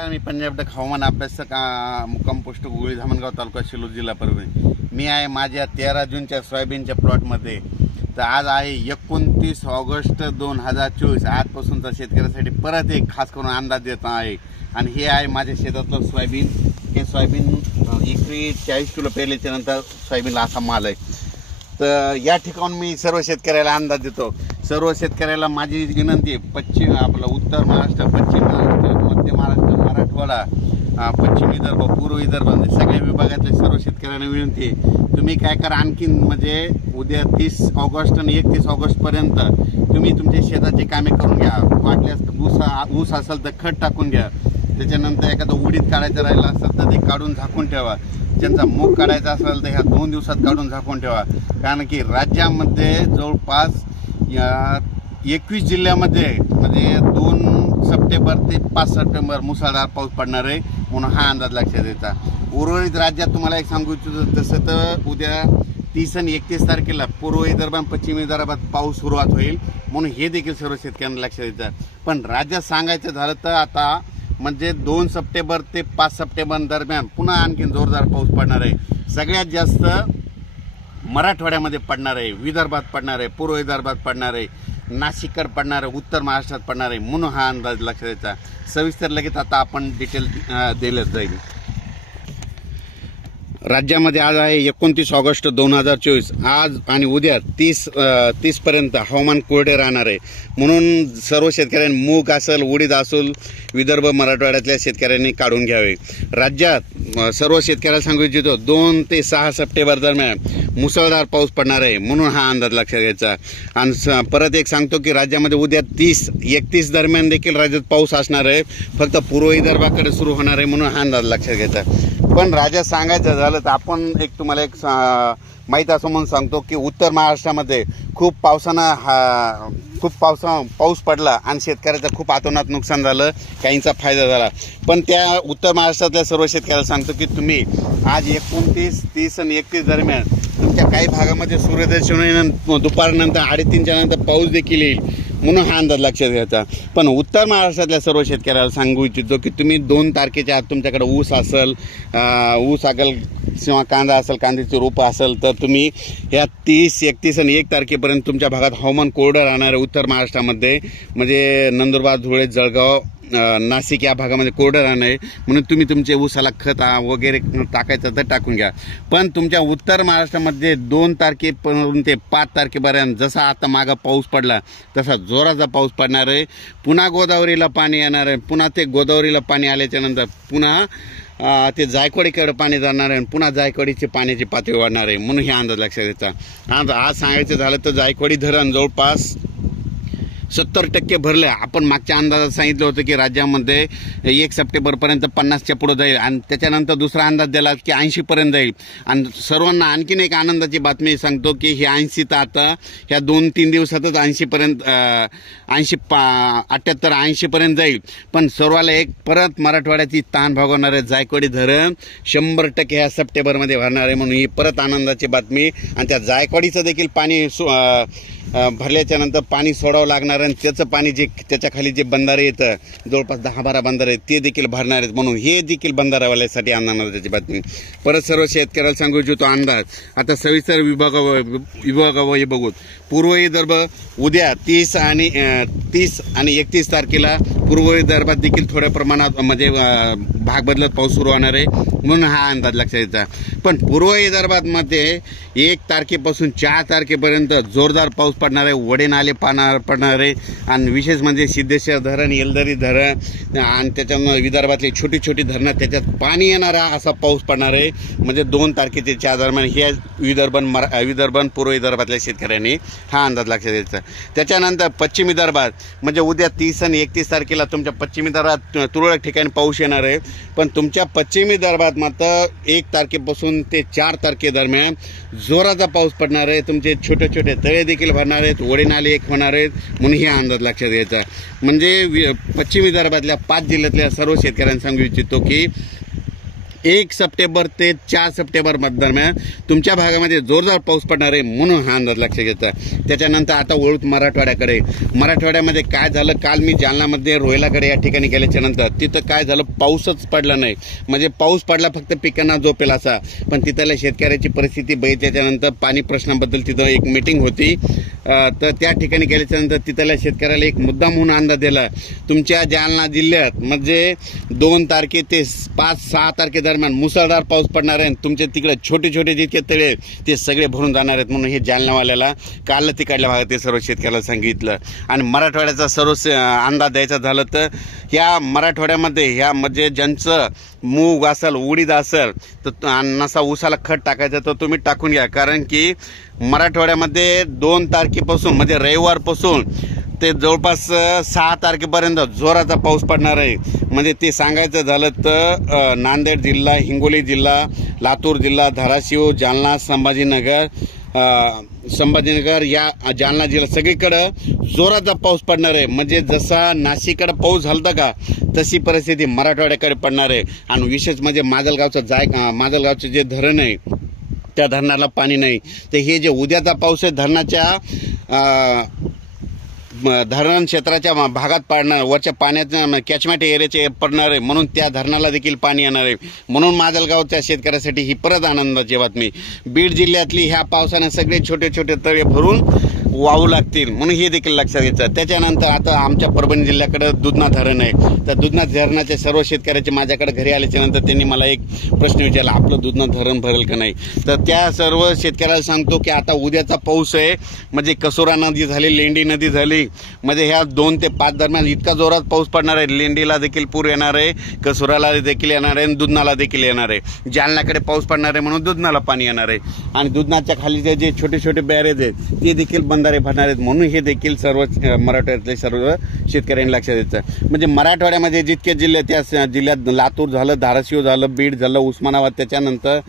मी Punjab duck हवामान अभ्यासक मुक्काम पोस्ट गुळी धामणगाव तालुका शिरूर जिल्हा परभणी। मी आहे माझ्या 13 जूनच्या सोयाबीनच्या प्लॉटमध्ये। तर आज आहे 29 ऑगस्ट 2024। आजपासूनचा शेतकऱ्यासाठी परत एक खास करून अंदाज देत आहे आणि हे आहे माझ्या शेतातलं सोयाबीन। हे सोयाबीन एकरी 40 किलो पेरल्याच्या नंतर सोयाबीनला असा माल आहे। तर या ठिकाणी मी सर्व शेतकऱ्याला अंदाज देतो। सर्व शेतकऱ्याला माझी विनंती आहे, आपलं उत्तर महाराष्ट्र, पश्चिम महाराष्ट्र, मध्य महाराष्ट्र, मराठवाडा, पश्चिम विदर्भ, पूर्व विदर्भ सगळ्या विभागातल्या सर्व शेतकऱ्यांना विनंती आहे, तुम्ही काय करा, आणखीन म्हणजे उद्या 30 ऑगस्ट आणि 31 ऑगस्टपर्यंत तुम्ही तुमच्या शेताची कामे करून घ्या। वाटल्यास ऊस असेल तर खत टाकून घ्या। त्याच्यानंतर एखादं उडीद काढायचं राहिलं असेल तर ते काढून झाकून ठेवा। ज्यांचा मूग काढायचा असेल तर ह्या 2 दिवसात काढून झाकून ठेवा। कारण की राज्यामध्ये जवळपास या 21 जिल्ह्यामध्ये म्हणजे 2 सप्टेंबर ते 5 सप्टेंबर मुसळधार पाऊस पडणार आहे म्हणून हा अंदाज लक्षात द्यायचा। उर्वरित राज्यात तुम्हाला एक सांगू इच्छितो, तसं तर उद्या 30 आणि 31 तारखेला पूर्व विदर्भ आणि पश्चिम विदर्भात पाऊस सुरुवात होईल म्हणून हे देखील सर्व शेतकऱ्यांना लक्षात द्यायचं। पण राज्यात सांगायचं झालं तर आता म्हणजे 2 सप्टेंबर ते 5 सप्टेंबर दरम्यान पुन्हा आणखीन जोरदार पाऊस पडणार आहे। सगळ्यात जास्त मराठवाड्यामध्ये पडणार आहे, विदर्भात पडणार आहे, पूर्व विदर्भात पडणार आहे, नाशिककडे पडणार आहे, उत्तर महाराष्ट्रात पडणार आहे म्हणून हा अंदाज लक्षात द्यायचा। सविस्तर लगेच आता आपण डिटेल दिलंच जाईल। राज्यामध्ये आज आहे 29 ऑगस्ट 2024। आज आणि उद्या 30 पर्यंत हवामान कोरडे राहणार आहे म्हणून सर्व शेतकऱ्यांनी मूग असेल, उडीद असेल, विदर्भ मराठवाड्यातल्या शेतकऱ्यांनी काढून घ्यावे। राज्यात सर्व शेतकऱ्याला सांगू इच्छितो 2 ते 6 सप्टेंबर दरम्यान मुसळधार पाऊस पडणार आहे म्हणून हा अंदाज लक्षात घ्यायचा। आणि परत एक सांगतो की राज्यामध्ये उद्या 30-31 दरम्यान देखील राज्यात पाऊस असणार आहे, फक्त पूर्व विदर्भाकडे सुरू होणार आहे म्हणून हा अंदाज लक्षात घ्यायचा। पण राज्यात सांगायचं झालं तर आपण तुम्हाला एक माहीत असं म्हणून सांगतो की उत्तर महाराष्ट्रामध्ये खूप पाऊस पडला आणि शेतकऱ्याचं खूप अतोनात नुकसान झालं, काहींचा फायदा झाला। पण त्या उत्तर महाराष्ट्रातल्या सर्व शेतकऱ्याला सांगतो की तुम्ही आज 29, 30 आणि 31 दरम्यान तुमच्या काही भागामध्ये सूर्यदर्शन दुपारनंतर 3:30च्या नंतर पाऊस देखील येईल म्हणून हा अंदाज लक्षात घ्यायचा। पण उत्तर महाराष्ट्रातल्या सर्व शेतकऱ्याला सांगू इच्छितो की तुम्ही 2 तारखेच्या आत तुमच्याकडे ऊस असेल किंवा कांदा असेल, कांद्याची रोपं असेल तर तुम्ही ह्या 30, 31 आणि 1 तारखेपर्यंत तुमच्या भागात हवामान कोरडं राहणार आहे। उत्तर महाराष्ट्रामध्ये म्हणजे नंदुरबार, धुळे, जळगाव, नाशिक या भागामध्ये कोरडं राहणार आहे म्हणून तुम्ही तुमचे ऊसाला खत वगैरे टाकायचं तर टाकून घ्या। पण तुमच्या उत्तर महाराष्ट्रामध्ये 2 तारखेपासून ते 5 तारखेपर्यंत जसा आता मागं पाऊस पडला तसा जोराचा पाऊस पडणार आहे। पुन्हा गोदावरीला पाणी येणार आहे, पुन्हा ते गोदावरीला पाणी आल्याच्यानंतर पुन्हा ते जायकवाडीकडे पाणी जाणार आहे आणि पुन्हा जायकवाडीची पाण्याची पातळी वाढणार आहे म्हणून हे अंदाज लक्षात घ्यायचा। आज सांगायचं झालं तर जायकवाडी धरण जवळपास 70% भरलं। आपण मागच्या अंदाजात सांगितलं होतं की राज्यामध्ये 1 सप्टेंबरपर्यंत 50च्या पुढं जाईल आणि त्याच्यानंतर दुसरा अंदाज दिला की 80पर्यंत जाईल। आणि सर्वांना आणखीन एक आनंदाची बातमी सांगतो की हे 80 तर आता ह्या 2-3 दिवसातच 80पर्यंत 78-80पर्यंत जाईल। पण सर्वाला एक परत मराठवाड्याची ताण भागवणार आहे, जायकवाडी धरण 100% ह्या सप्टेंबरमध्ये भरणार आहे म्हणून ही परत आनंदाची बातमी। आणि त्या जायकवाडीचं देखील पाणी भरल्याच्या नंतर पाणी सोडावं लागणार आणि त्याचं पाणी जे त्याच्या खाली जे बंधारे येतं जवळपास 10-12 बंधारे ते देखील भरणार आहेत म्हणून हे देखील बंधारावाल्यासाठी आनंदाची बातमी। परत सर्व शेतकऱ्याला सांगू इच्छितो अंदाज आता सविस्तर विभागावर बघू। पूर्व विदर्भ उद्या 30 आणि 31 तारखेला पूर्व विदर्भात देखील थोड्या प्रमाणात म्हणजे भाग बदलत पाऊस सुरू होणार आहे म्हणून हा अंदाज लक्षात द्यायचा। पण पूर्व विदर्भामध्ये 1 तारखेपासून 4 तारखेपर्यंत जोरदार पाऊस पडणार आहे, वडे नाले पडणार आहे आणि विशेष म्हणजे सिद्धेश्वर धरण, येलदरी धरण आणि त्याच्यामुळे विदर्भातली छोटी छोटी धरणं त्याच्यात पाणी येणारा असा पाऊस पडणार आहे। म्हणजे 2 तारखेचे 4 दरम्यान हे विदर्भ पूर्व विदर्भातल्या शेतकऱ्यांनी हा अंदाज लक्षात द्यायचा। त्याच्यानंतर पश्चिम विदर्भात म्हणजे उद्या 30 आणि 31 तारखेला तुमच्या पश्चिम विदर्भात तुरळक ठिकाणी पाऊस येणार आहे। पण तुमच्या पश्चिम विदर्भात मात्र 1 तारखेपासून ते 4 तारखेदरम्यान जोराचा पाऊस पडणार आहे। तुमचे छोटे छोटे तळे देखील भरणार आहेत, वडे नाले एक होणार आहेत म्हणून हे अंदाज लक्षात घ्यायचा। म्हणजे पश्चिम विदर्भातल्या 5 जिल्ह्यातल्या सर्व शेतकऱ्यांना सांगू इच्छितो की 1 सप्टेंबर ते 4 सप्टेंबर दरम्यान तुमच्या भागामध्ये जोरदार पाऊस पडणार आहे म्हणून हा अंदाज लक्षात घ्यायचा. त्याच्यानंतर आता वळूत मराठवाड्याकडे. मराठवाड्यामध्ये काय झालं, काल मी जालनामध्ये रोहिलाकडे या ठिकाणी गेल्याच्या नंतर तिथं काय झालं, पाऊसच पडला नाही. म्हणजे पाऊस पडला फक्त पिकांना झोपेल असा, पण तिथल्या शेतकऱ्याची परिस्थिती बघितल्याच्यानंतर पाणी प्रश्नाबद्दल तिथं एक मीटिंग होती. तर त्या ठिकाणी गेल्याच्यानंतर तिथल्या शेतकऱ्याला एक मुद्दा म्हणून अंदाज दिला, तुमच्या जालना जिल्ह्यात म्हणजे 2 तारखे ते 5-6 तारखेदरम्यान मुसळधार पाऊस पडणार आहे. तुमच्या तिकडे छोटे छोटे जितके तळे ते सगळे भरून जाणार आहेत म्हणून हे जालनावाल्याला काल तिकडल्या भागात ते सर्व शेतकऱ्याला सांगितलं. आणि मराठवाड्याचा सर्व अंदाज द्यायचा झालं तर ह्या मराठवाड्यामध्ये ह्या म्हणजे ज्यांचं मूग असेल, उडीद असेल तर नसा ऊसाला खत टाकायचं तर तुम्ही टाकून घ्या. कारण की मराठवाड्यामध्ये 2 तारखेपासून म्हणजे रविवारपासून ते जवळपास 6 तारखेपर्यंत जोराचा पाऊस पडणार आहे. म्हणजे ते सांगायचं झालं तर नांदेड जिल्हा, हिंगोली जिल्हा, लातूर जिल्हा, धाराशिव, जालना, संभाजीनगर या जालना जिल्हा सगळीकडं जोराचा पाऊस पडणार आहे. म्हणजे जसा नाशिककडे पाऊस झालता का तशी परिस्थिती मराठवाड्याकडे पडणार आहे. आणि विशेष म्हणजे माजलगावचं जे धरण आहे त्या धरणाला पाणी नाही. तर हे जे उद्याचा पाऊस आहे धरणाच्या धरण क्षेत्राच्या भागात पडणार, वरच्या पाण्याच्या कॅचमेंट एरियाचे पडणार आहे म्हणून त्या धरणाला देखील पाणी येणार आहे. म्हणून माजलगावच्या शेतकऱ्यासाठी ही परत आनंदाची बातमी. बीड जिल्ह्यातली ह्या पावसाने सगळे छोटे छोटे तळे भरून वाहू लागतील म्हणून हे देखील लक्षात घ्यायचं. त्याच्यानंतर आता आमच्या परभणी जिल्ह्याकडे दुधना धरण आहे. तर दुधना धरणाच्या सर्व शेतकऱ्याचे माझ्याकडे घरी आल्याच्या नंतर त्यांनी मला एक प्रश्न विचारला, आपलं दुधना धरण भरेल का नाही. तर त्या सर्व शेतकऱ्याला सांगतो की आता उद्याचा पाऊस आहे म्हणजे कसोरा नदी झाली, लेंडी नदी झाली, म्हणजे ह्या 2 ते 5 दरम्यान इतका जोरात पाऊस पडणार आहे. लेंडीला देखील पूर येणार आहे, कसोराला देखील येणार आहे आणि दुधनाला देखील येणार आहे. जालन्याकडे पाऊस पडणार आहे म्हणून दुधनाला पाणी येणार आहे. आणि दुधनाच्या खालीचे जे छोटे छोटे बॅरेज आहेत ते देखील बंधारे भरणार आहेत म्हणून हे देखील सर्व मराठवाड्यातले सर्व शेतकऱ्यांनी लक्षात द्यायचं. म्हणजे मराठवाड्यामध्ये जितके जिल्हे त्या जिल्ह्यात लातूर झालं, धाराशिव झालं, बीड झालं, उस्मानाबाद, त्याच्यानंतर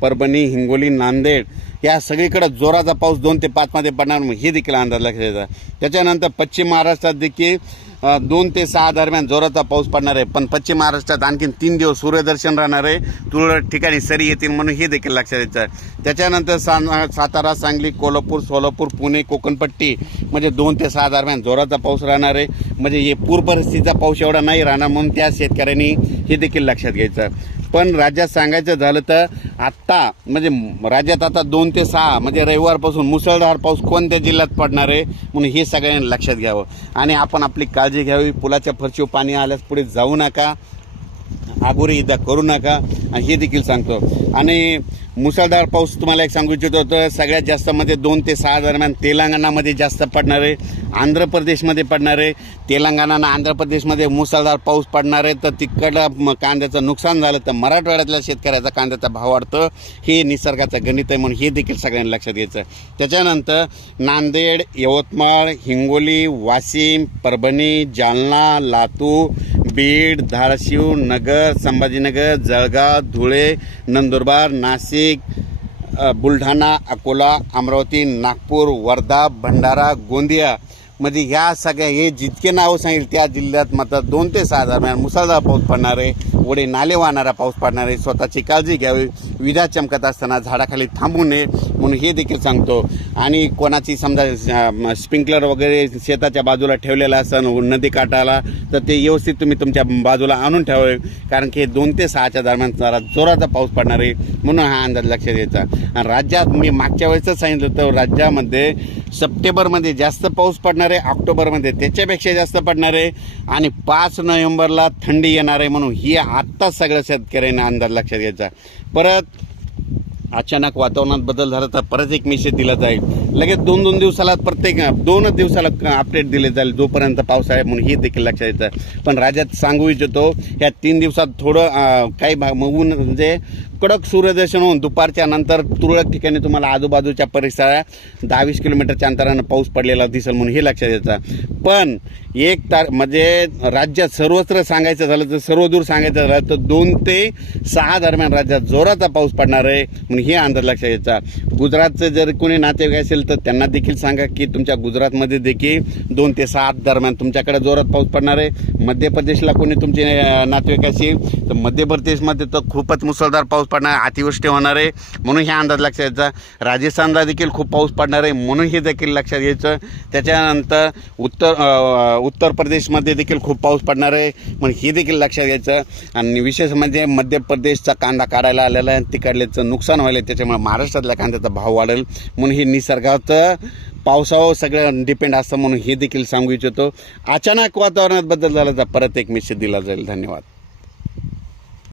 परभणी, हिंगोली, नांदेड या सगळीकडे जोराचा पाऊस 2 ते 5 मध्ये पडणार हे देखील अंदाज लक्षात द्यायचा. त्याच्यानंतर पश्चिम महाराष्ट्रात देखील 2 ते 6 दरम्यान जोराचा पाऊस पडणार आहे. पण पश्चिम महाराष्ट्रात आणखीन 3 दिवस सूर्यदर्शन राहणार आहे, तुरळक ठिकाणी सरी येतील म्हणून हे देखील लक्षात द्यायचं. त्याच्यानंतर सातारा, सांगली, कोल्हापूर, सोलापूर, पुणे, कोकणपट्टी म्हणजे 2 ते 6 दरम्यान जोराचा पाऊस राहणार आहे. म्हणजे हे पूर परिस्थितीचा पाऊस एवढा नाही राहणार म्हणून त्या शेतकऱ्यांनी हे देखील लक्षात घ्यायचं. पण राज्यात सांगायचं झालं तर आत्ता म्हणजे राज्यात आता 2 ते 6 म्हणजे रविवारपासून मुसळधार पाऊस कोणत्या जिल्ह्यात पडणार आहे म्हणून हे सगळ्यांनी लक्षात घ्यावं. आणि आपण आपली काळजी घ्यावी. पुलाच्या फरशीवर पाणी आल्यास पुढे जाऊ नका, आगोरी इजा करू नका आणि हे देखील सांगतो. आणि मुसळधार पाऊस तुम्हाला एक सांगू इच्छितो तर सगळ्यात जास्त म्हणजे 2 ते 6 दरम्यान तेलंगणामध्ये जास्त पडणार आहे, आंध्र प्रदेशमध्ये पडणार आहे. तेलंगणा आणि आंध्र प्रदेशमध्ये मुसळधार पाऊस पडणार आहे. तर तिकडं कांद्याचं नुकसान झालं तर मराठवाड्यातल्या शेतकऱ्याचा कांद्याचा भाव वाढतं. हे निसर्गाचं गणित आहे म्हणून हे देखील सगळ्यांनी लक्षात घ्यायचं. त्याच्यानंतर नांदेड, यवतमाळ, हिंगोली, वाशिम, परभणी, जालना, लातूर, बीड, धाराशिव, नगर, संभाजीनगर, जळगाव, धुळे, नंदुरबार, नाशिक, बुलढाणा, अकोला, अमरावती, नागपूर, वर्धा, भंडारा, गोंदिया म्हणजे ह्या सगळ्या हे जितके नावं सांगितले त्या जिल्ह्यात मात्र 2 ते 6 दरम्यान मुसळधार पाऊस पडणार आहे. ओढे नाले वाहणारा पाऊस पडणार आहे. स्वतःची काळजी घ्यावी. विजा चमकत असताना झाडाखाली थांबू नये म्हणून हे देखील सांगतो. आणि कोणाची समजा स्प्रिंकलर वगैरे शेताच्या बाजूला ठेवलेला असेल नदी काठाला तर ते व्यवस्थित तुम्ही तुमच्या बाजूला आणून ठेवावे. कारण की 2 ते 6च्या दरम्यान जरा जोराचा पाऊस पडणार आहे म्हणून हा अंदाज लक्षात घ्यायचा. आणि राज्यात मी मागच्या वेळेसच सांगितलं तर राज्यामध्ये सप्टेंबरमध्ये जास्त पाऊस पडणार आहे, ऑक्टोबरमध्ये त्याच्यापेक्षा जास्त पडणार आहे आणि 5 नोव्हेंबरला थंडी येणार आहे म्हणून ही आत्ताच सगळ्या शेतकऱ्यांना अंदाज लक्षात घ्यायचा. परत अचानक वातावरणात बदल झाला तर परत एक मेसेज दिला जाईल. लगेच 2-2 दिवसाला प्रत्येक 2 दिवसाला अपडेट दिले जाईल जोपर्यंत पाऊस आहे म्हणून हे देखील लक्षात येतं. पण राज्यात सांगू इच्छितो ह्या 3 दिवसात थोडं काही भाग ऊन म्हणजे कडक सूर्यदर्शन होऊन दुपारच्या नंतर तुरळक ठिकाणी तुम्हाला आजूबाजूच्या परिसरात 10-20 किलोमीटरच्या अंतरानं पाऊस पडलेला दिसेल म्हणून हे लक्षात येतं. पण म्हणजे राज्यात सर्वत्र सांगायचं झालं तर सर्वदूर सांगायचं झालं तर 2 ते 6 दरम्यान राज्यात जोराचा पाऊस पडणार आहे म्हणून हे अंदाज लक्षात यायचा. गुजरातचं जर कोणी नातेवाईक असेल तर त्यांना देखील सांगा की तुमच्या गुजरातमध्ये देखील 2 ते 7 दरम्यान तुमच्याकडे जोरात पाऊस पडणार आहे. मध्य प्रदेशला कोणी तुमचे नातेवाईक असेल तर मध्य प्रदेशमध्ये तर खूपच मुसळधार पाऊस पडणार आहे, अतिवृष्टी होणार आहे म्हणून हे अंदाज लक्षात घ्यायचा. राजस्थानला देखील खूप पाऊस पडणार आहे म्हणून हे देखील लक्षात घ्यायचं. त्याच्यानंतर उत्तर प्रदेशमध्ये देखील खूप पाऊस पडणार आहे म्हणून हे देखील लक्षात घ्यायचं. आणि विशेष म्हणजे मध्य प्रदेशचा कांदा काढायला आलेला आहे, तिकडल्याचं नुकसान व्हायला, त्याच्यामुळे महाराष्ट्रातल्या कांद्याचा भाव वाढेल म्हणून हे निसर्गाचं पावसावर सगळं डिपेंड असतं म्हणून हे देखील सांगू इच्छितो. अचानक वातावरणात बदल झाला तर परत एक मेसेज दिला जाईल. धन्यवाद.